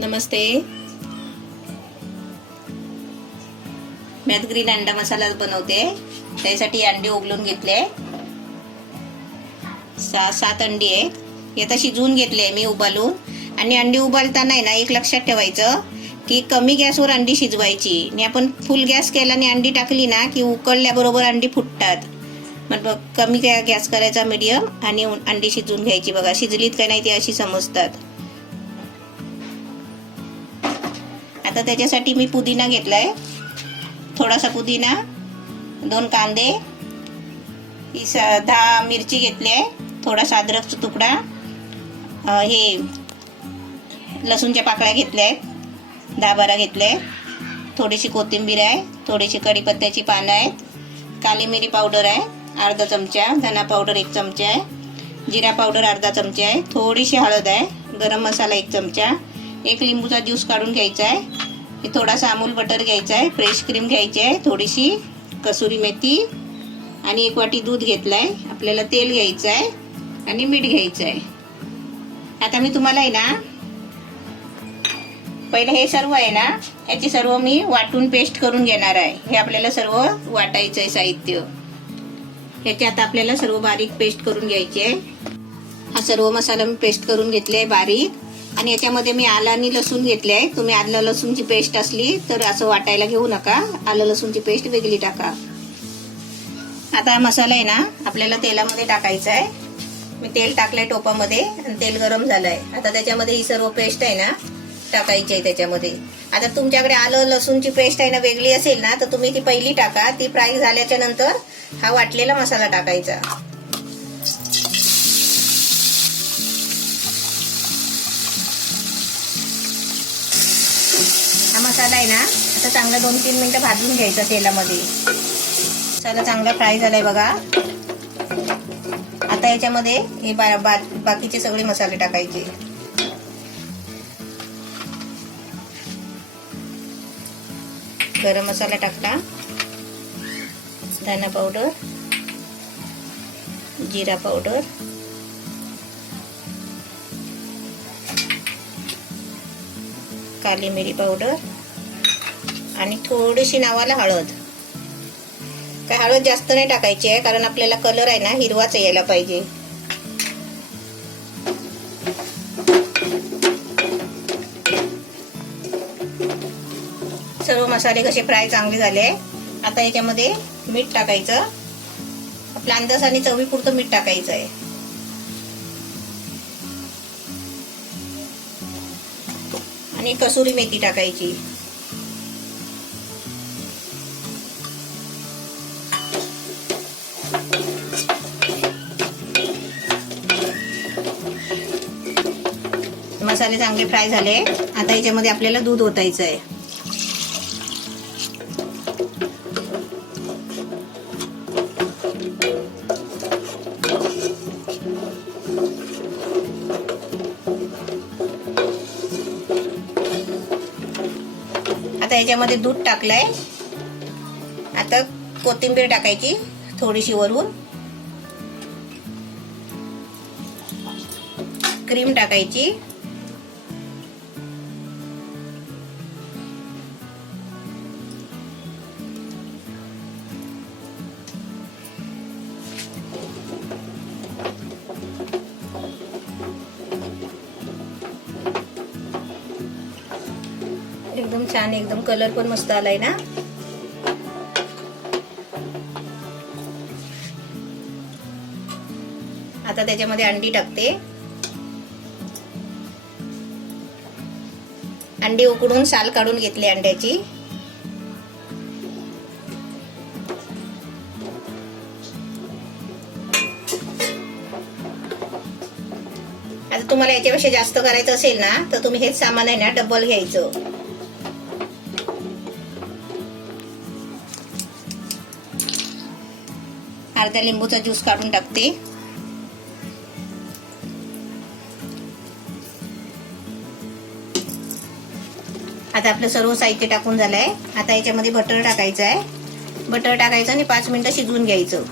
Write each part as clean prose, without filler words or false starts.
नमस्ते. मी आज ग्रीन अंडा मसाला बनवते. त्यासाठी अंडे उबलून घेतले. 6-7 अंडी आहेत. हे आता शिजवून घेतले मी उबालून. आणि अंडी उबालताना आहे ना, एक लक्षात ठेवायचं की कमी गॅसवर अंडी शिजवायची. आणि आपण फुल गॅस केला आणि अंडी टाकली ना की उकळल्याबरोबर अंडी फुटतात. मग कमी गॅस करायचा, मीडियम, आणि अंडी शिजवून घ्यायची. बघा शिजलीत का नाही ते अशी समजतात. आता त्याच्यासाठी मी पुदिना घेतलाय, थोडासा पुदिना, 2 कांदे, 10 मिरची घेतली आहे, थोडासा अद्रकचा तुकडा, हे लसूणच्या पाकळ्या घेतल्या आहेत 10-12 घेतले, थोडीशी कोथिंबीर आहे, थोडीशी कढीपत्त्याची पानं आहेत, काली मिरी पावडर आहे अर्धा चमचा, धना पावडर 1 चमचा आहे, जिरा पावडर अर्धा चमचा आहे, थोडीशी हळद आहे, गरम मसाला 1 चमचा, 1 लिंबूचा ज्यूस काढून घ्यायचा आहे, थोडासा अमूल बटर घ्यायचा आहे, फ्रेश क्रीम घ्यायची आहे, थोडीशी कसुरी मेथी, आणि 1 वाटी दूध घेतलाय. आपल्याला तेल घ्यायचं आहे आणि मीठ घ्यायचं आहे. आता मी तुम्हाला आहे ना, पहिले हे सर्व आहे ना, याची सर्व मी वाटून पेस्ट करून घेणार आहे. हे आपल्याला सर्व वाटायचं आहे साहित्य. ह्याची आता आपल्याला सर्व बारीक पेस्ट करून घ्यायची आहे. हा सर्व मसाला मी पेस्ट करून घेतले आहे बारीक. आणि याच्यामध्ये मी आलं आणि लसूण घेतले आहे. तुम्ही आलं लसूणची पेस्ट असली तर असं वाटायला घेऊ नका, आलं लसूणची पेस्ट वेगळी टाका. आता हा मसाला आहे ना, आपल्याला तेलामध्ये टाकायचा आहे. मी तेल टाकलंय टोपामध्ये आणि तेल गरम झालंय. आता त्याच्यामध्ये ही सर्व पेस्ट आहे ना टाकायची आहे त्याच्यामध्ये. आता तुमच्याकडे आलं लसूणची पेस्ट आहे ना वेगळी असेल ना, तर तुम्ही ती पहिली टाका. ती फ्राय झाल्याच्या नंतर हा वाटलेला मसाला टाकायचा. हा मसाला आहे ना, आता चांगला 2-3 मिनिटं भाजून घ्यायचा तेलामध्ये. मसाला चांगला फ्राय झालाय बघा. आता याच्यामध्ये हे बाकीचे सगळे मसाले टाकायचे. गरम मसाला टाकला, धना पावडर, जिरा पावडर, काली मिरी पावडर, आणि थोडीशी नावाला हळद. काय हळद जास्त नाही टाकायची आहे, कारण आपल्याला कलर आहे ना हिरवाच यायला पाहिजे. सर्व मसाले कसे फ्राय चांगले झाले. आता याच्यामध्ये मीठ टाकायचं. आपल्या अंदाजाने चवीपुरतं मीठ टाकायचं आहे. आणि कसुरी मेथी टाकायची. मसाले चांगले फ्राय झाले. आता याच्यामध्ये आपल्याला दूध ओतायचं आहे. आता याच्यामध्ये दूध टाकलंय. आता कोथिंबीर टाकायची थोडीशी वरून, क्रीम टाकायची, एकदम छान, एकदम कलर पण मस्त आलाय ना. आता त्याच्यामध्ये अंडी टाकते. अंडी उकडून साल काढून घेतली अंड्याची. आता तुम्हाला याच्यापेक्षा जास्त करायचं असेल ना, तर तुम्ही हेच सामान आहे ना डबल घ्यायचं. अर्धा लिंबूचा ज्यूस काढून टाकते. आता आपलं सर्व साहित्य टाकून झालंय. आता याच्यामध्ये बटर टाकायचं आहे. बटर टाकायचं आणि 5 मिनिटं शिजवून घ्यायचं.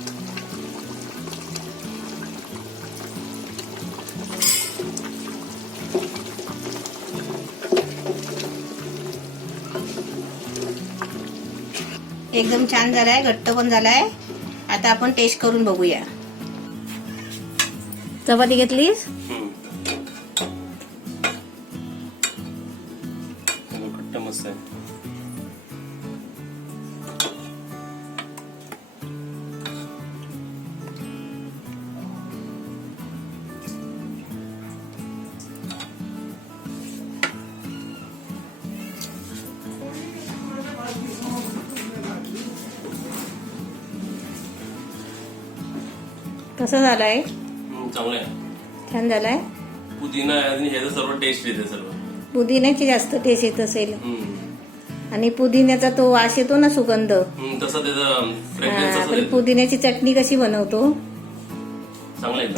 एकदम छान झालाय, घट्ट पण झालाय. आता आपण टेस्ट करून बघूया. चपाती घेतलीस? घट्ट मस्त आहे. कसं झालाय? चांगलं आहे. छान झालाय. पुदिना आणि ह्याचं सर्व टेस्ट येते सर्व. पुदिन्याची जास्त टेस्ट येत असेल आणि पुदिन्याचा तो वास येतो ना, सुगंध. तसं त्याचं फ्रेग्रन्स असं आपण येतं. पुदिन्याची चटणी कशी बनवतो? चांगलं आहे.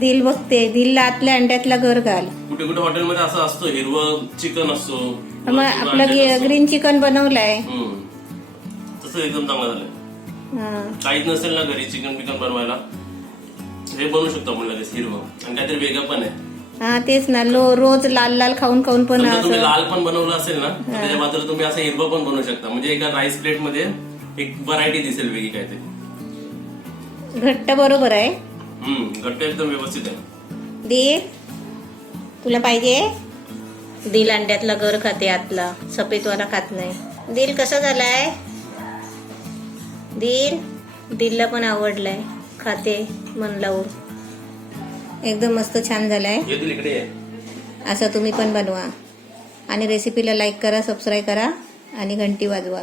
दिल बघते, दिलला आतल्या अंड्यातला घर घाल. कुठे कुठे हॉटेलमध्ये असं असतो, हिरवं चिकन असतो. मग आपलं ग्रीन चिकन बनवलंय. तसं एकदम चांगलं झालंय. काहीच नसेल ना घरी चिकन बिकन बनवायला, हे बनवू शकतो आपण लगेच हिरवं. आणि काहीतरी वेगळं पण आहे. हा तेच ना, रोज लाल लाल खाऊन खाऊन पण समजा तुम्ही असं लाल पण बनवलं असेल ना, तर त्याच्या बाजूला तुम्ही असं हिरवं पण बनवू शकता. म्हणजे एका राईस प्लेट मध्ये एक व्हरायटी दिसेल वेगळी काहीतरी. घट्ट बरोबर आहे. घट्ट एकदम व्यवस्थित आहे. दिल तुला पाहिजे? दिल अंड्यातला गर खाते, आतला सफेदवाला खात नाही. दिल कसा झालाय? दिलला पण आवडलाय, खाते मन लावून. एकदम मस्त छान झालाय. इकडे आहे. असं तुम्ही पण बनवा आणि रेसिपीला लाईक करा, सबस्क्राईब करा आणि घंटी वाजवा.